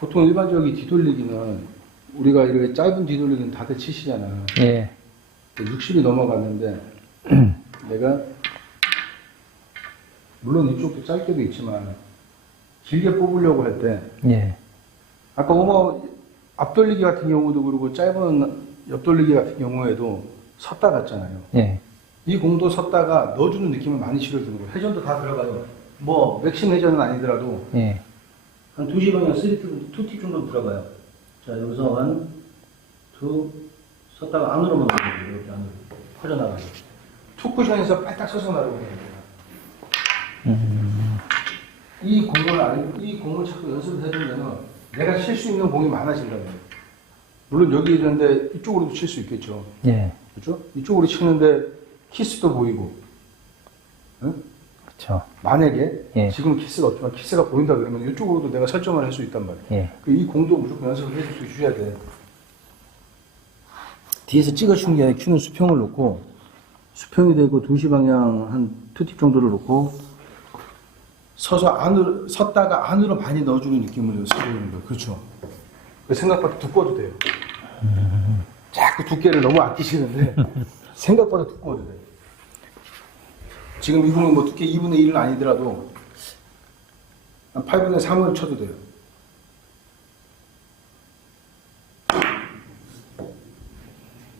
보통 일반적인 뒤돌리기는 우리가 이렇게 짧은 뒤돌리기는 다들 치시잖아. 예. 60이 넘어갔는데 내가 물론 이쪽도 짧게도 있지만 길게 뽑으려고 할 때 예. 아까 오머 앞돌리기 같은 경우도 그러고 짧은 옆돌리기 같은 경우에도 섰다 갔잖아요. 예. 이 공도 섰다가 넣어주는 느낌을 많이 실어주는 거예요. 회전도 다 들어가요. 뭐 맥심 회전은 아니더라도 예. 한 2시 방향 3티, 2티 정도 들어가요. 자, 여기서 한, 두, 섰다가 안으로만 가요. 이렇게 안으로. 퍼져나가요. 투 쿠션에서 빨딱 서서 나가는 거예요. 이 공을, 알, 이 공을 자꾸 연습을 해주면 내가 칠 수 있는 공이 많아진다는 거예요. 물론 여기 있는데 이쪽으로도 칠 수 있겠죠. 예. 그죠? 이쪽으로 치는데 키스도 보이고. 응? 그렇죠. 만약에 예. 지금 키스가 없지만 키스가 보인다 그러면 이쪽으로도 내가 설정을 할 수 있단 말이에요. 예. 그 이 공도 무조건 연습을 있어야 돼. 뒤에서 찍어준 게 아니라 큐는 수평을 놓고 수평이 되고 2시 방향 한 투팁 정도를 놓고 서서 안으로 섰다가 안으로 많이 넣어주는 느낌으로 서주는 거예요. 그렇죠. 그 생각보다 두꺼워도 돼요. 자꾸 두께를 너무 아끼시는데 생각보다 두꺼워도 돼요. 지금 이 공은 뭐 두께 2분의 1은 아니더라도 한 8분의 3을 쳐도 돼요.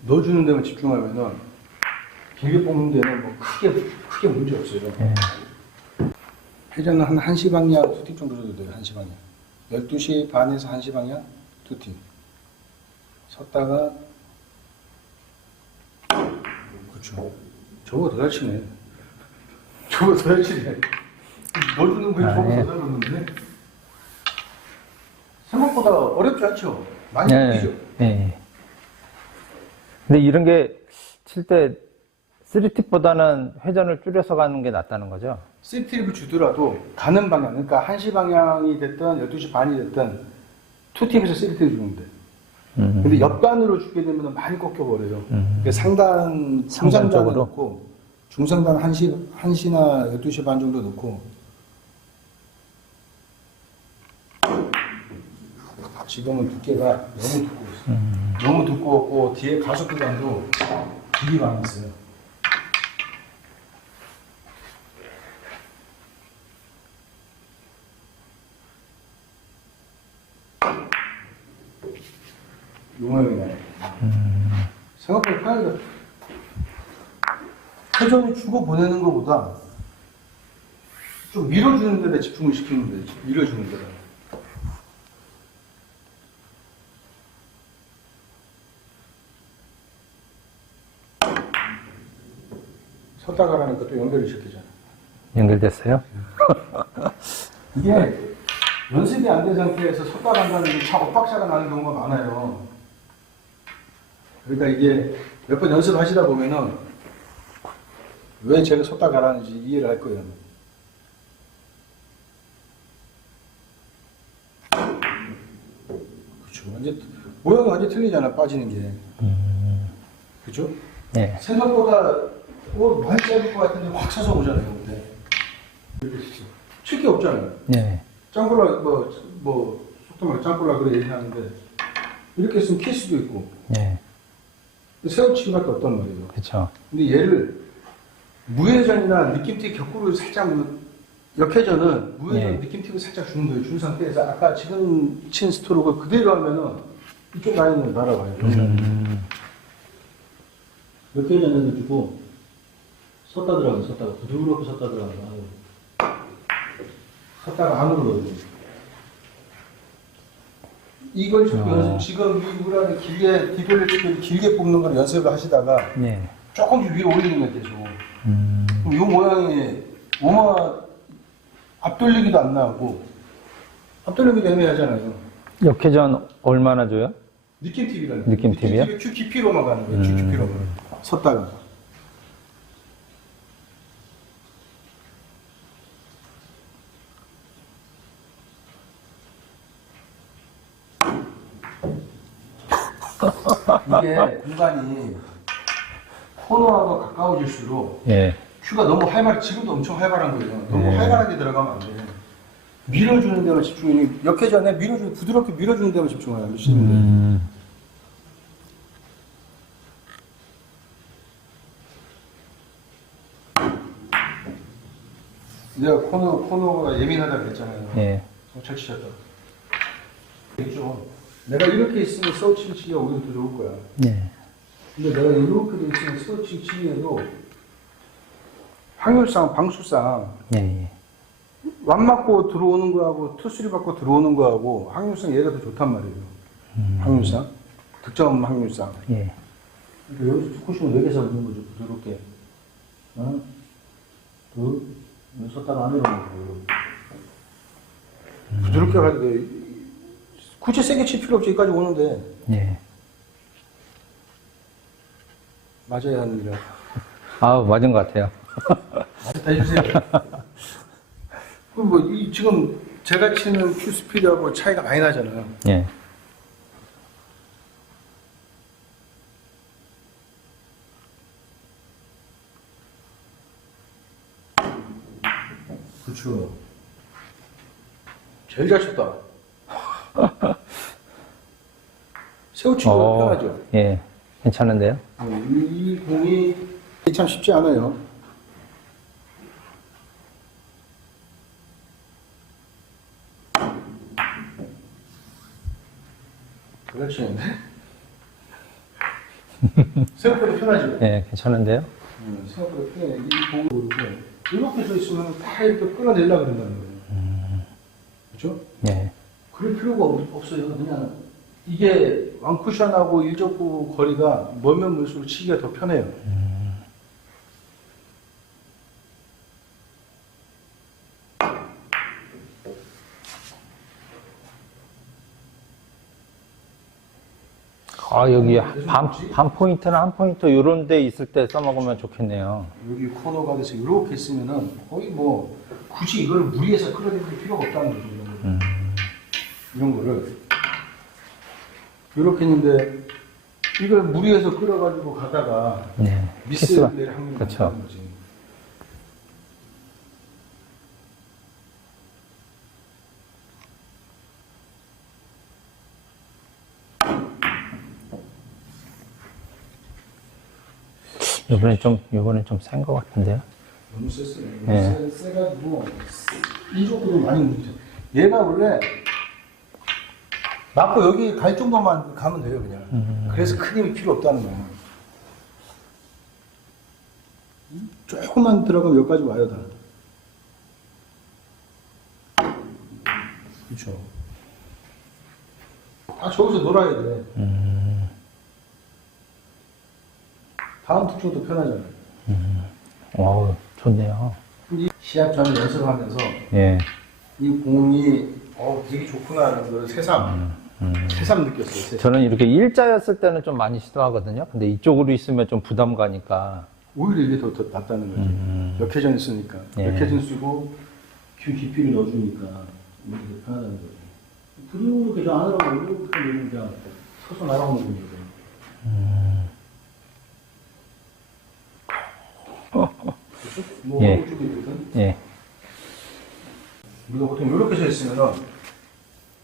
넣어주는 데만 집중하면은 길게 뽑는 데는 뭐 크게 크게 문제 없어요. 예. 회전은 한 1시 방향 투팁 정도 줘도 돼요. 1시 방향. 12시 반에서 1시 방향 투팁. 섰다가 그렇죠. 저거 더잘 치네. 저거 치네. 넣어주는 분이 아, 저거 예. 더잘 넣는데 생각보다 어렵지 않죠? 많이 예. 느끼죠? 예. 근데 이런 게 칠 때 3팁보다는 회전을 줄여서 가는 게 낫다는 거죠? C팁을 주더라도 가는 방향, 그러니까 1시 방향이 됐든 12시 반이 됐든 2팁에서 C팁을 주는데 음. 근데 옆단으로 주게 되면 많이 꺾여버려요. 음. 그러니까 상단, 상단 중상단을 쪽으로? 중상단 1시, 1시나 12시 반 정도 넣고 지금은 두께가 너무 두꺼웠어요. 음. 너무 두꺼웠고 뒤에 가속 구간도 길이 많았어요. 용암이네. 생각보다 편하다. 회전을 주고 보내는 것보다 좀 밀어주는 데다 집중을 시키는 데 밀어주는 데다. 섰다 가라는 것도 연결을 시키잖아. 연결됐어요? 이게 연습이 안 된 상태에서 섰다 간다는 게참 엇박자가 나는 경우가 많아요. 그러니까 이게 몇 번 연습하시다 보면은 왜 제가 섰다 가라는지 이해를 할 거예요. 그렇죠. 완전 모양이 완전 틀리잖아 빠지는 게. 그렇죠? 예. 생각보다 어, 많이 짧을 것 같은데 확 서서 오잖아요. 근데 칠게 없잖아요. 예. 짱콜라 뭐, 뭐 속도 말 짱콜라 그래 얘기하는데 이렇게 했으면 키스도 있고 예. 세우치기밖에 없단 말이에요. 그렇죠. 근데 얘를 무회전이나 느낌틱 격구를 살짝 뭐- 역회전은 무회전 예. 느낌틱을 살짝 주는 거예요. 준 상태에서 아까 지금 친 스트로크 그대로 하면은 이쪽 라인으로 날아가요. 음. 역회전 해가지고 섰다 들어가 섰다가 부드럽게 섰다 들어가 섰다가 안으로 넣어요. 이걸 지금 어. 연습, 지금 이구라는 길게 뒤돌려치기를 길게 뽑는 걸 연습을 하시다가 예. 조금씩 위로 올리는 거예요, 계속. 이 모양이 오마 앞돌리기도 안 나오고 앞돌리기도 애매하잖아요. 역회전 얼마나 줘요? 느낌 TV라는 느낌 TV 요? 큐 깊이로만 가는 거예요. 큐 음. 섰다가. 이게 공간이 코너하고 가까워질수록 예. 큐가 너무 활발, 지금도 엄청 활발한 거예요. 너무 네. 활발하게 들어가면 안 돼. 밀어주는 데만 집중해. 역회전에 밀어주는 부드럽게 밀어주는 데만 집중해요. 돼요. 음, 내가 코너 코너가 예민하다 그랬잖아요. 예. 잘 치셨다. 되죠. 내가 이렇게 있으면 서치를 치기가 오히려 더 좋을 거야. 예. 근데 내가 이렇게 돼 있으면 서치 치기에도 확률상 방수상 예. 예. 완 맞고 들어오는 거하고 투수리 받고 들어오는 거하고 확률상 얘가 더 좋단 말이에요. 확률상 득점 확률상. 예. 그러니까 여기서 투쿠션을 여기서 넣는 거죠. 부드럽게. 하나, 둘, 여기 섰다가 안으로 넣고. 부드럽게 가야 돼. 굳이 세게 칠 필요 없지. 여기까지 오는데. 예. 맞아야 하는 일이야. 아, 맞은 것 같아요. 해주세요. 그럼 뭐, 이, 지금 제가 치는 큐 스피드하고 차이가 많이 나잖아요. 예. 그렇죠. 제일 잘 쳤다. 세우치기가 편하죠. 예. 괜찮은데요? 어, 이, 이 공이 참 쉽지 않아요. 그렇지. 생각보다 편하죠. 예, 괜찮은데요? 음, 생각보다 편해. 이 모르고 이렇게 서 있으면 다 이렇게 끌어내려고 그런다는 거예요. 그렇죠? 예. 그럴 필요가 없- 없어요. 그냥 이게 왕쿠션하고 일적구 거리가 멀면 멀수록 치기가 더 편해요. 아, 여기 반, 반 포인트나 한 포인트 요런 데 있을 때 써먹으면 좋겠네요. 여기 코너가 돼서 이렇게 있으면은 거의 뭐 굳이 이걸 무리해서 끌어들일 필요가 없다는 거죠. 이런 거를. 이런 거를 이렇게 있는데 이걸 무리해서 끌어가지고 가다가 네. 미스 키스가. 낼 확률이. 많다는 거지. 요번엔 좀, 요번엔 좀 센 것 같은데요? 너무 셌어요. 네. 세, 세가지고 이쪽으로 많이 움직여. 얘가 원래 맞고 여기 갈 정도만 가면 돼요, 그냥. 그래서 큰 힘이 필요 없다는 거예요. 조금만 들어가면 여기까지 와요, 다. 그렇죠. 다 저기서 놀아야 돼. 다음 특종도 편하잖아요. 어우, 좋네요. 이 시합 전에 연습하면서 예. 이 공이 어 되게 좋구나라는 걸 새삼 새삼 느꼈어요. 새삼. 저는 이렇게 일자였을 때는 좀 많이 시도하거든요. 근데 이쪽으로 있으면 좀 부담 가니까. 오히려 이게 더, 더 낫다는 거죠. 역회전 쓰니까 예. 역회전 쓰고 큐 깊이를 넣어주니까 이렇게 편하다는 거죠. 그리고 이렇게 저 안으로 이렇게 그냥 서서 날아오는 거죠. 그렇죠? 뭐 예. 오른쪽에 있든 예. 우리가 보통 이렇게 서 있으면은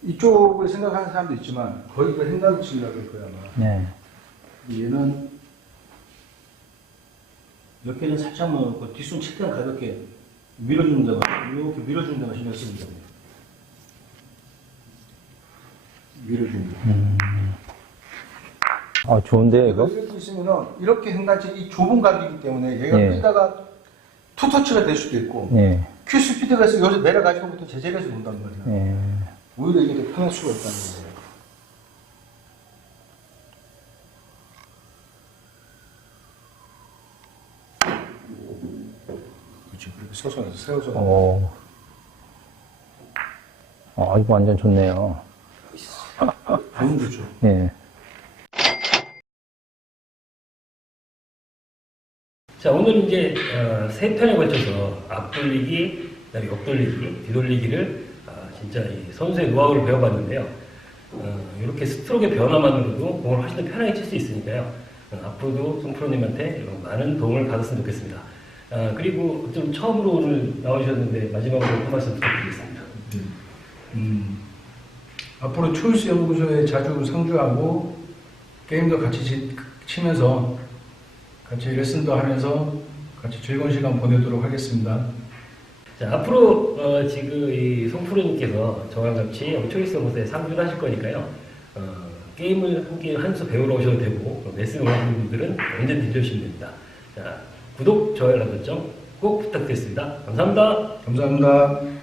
이쪽을 생각하는 사람도 있지만 거의 그 행강 치려고 할 거야 아마. 네. 얘는 옆에는 살짝만 놓고 뒷손 최대한 가볍게 밀어주는 데만 이렇게 밀어주는 데만 신경 쓰는 거예요. 밀어주는 데. 아, 좋은데요, 이거? 이렇게 있으면은 이렇게 행간치 이 좁은 각이기 때문에 얘가 예. 뛰다가 투터치가 될 수도 있고 예. 큐 스피드가 해서 여기서 내려가지고부터 제자리에서 논단 말이야. 예. 오히려 이게 더 편할 수가 있다는 거예요. 그렇게 서서 세워서 오. 아, 이거 완전 좋네요. 너무 좋죠. 예. 자, 오늘 이제 어, 세 편에 걸쳐서 앞돌리기, 그다음에 옆돌리기, 뒤돌리기를 아, 진짜 이 선수의 노하우를 배워봤는데요. 어, 이렇게 스트로크의 변화만으로도 공을 훨씬 더 편하게 칠 수 있으니까요. 어, 앞으로도 송프로님한테 많은 도움을 받았으면 좋겠습니다. 아, 그리고 좀 처음으로 오늘 나오셨는데 마지막으로 한 말씀 부탁드리겠습니다. 네. 음, 앞으로 초이스 연구소에 자주 상주하고 게임도 같이 치- 치면서 같이 레슨도 하면서 같이 즐거운 시간 보내도록 하겠습니다. 자, 앞으로 어, 지금 이 송프로님께서 저와 같이 초이스 연구소에 상주를 하실 거니까요. 어, 게임을 함께 한수 배우러 오셔도 되고 또 레슨을 하는 분들은 언제든지 오시면 됩니다. 자, 구독, 좋아요, 알람 설정 꼭 부탁드리겠습니다. 감사합니다. 감사합니다.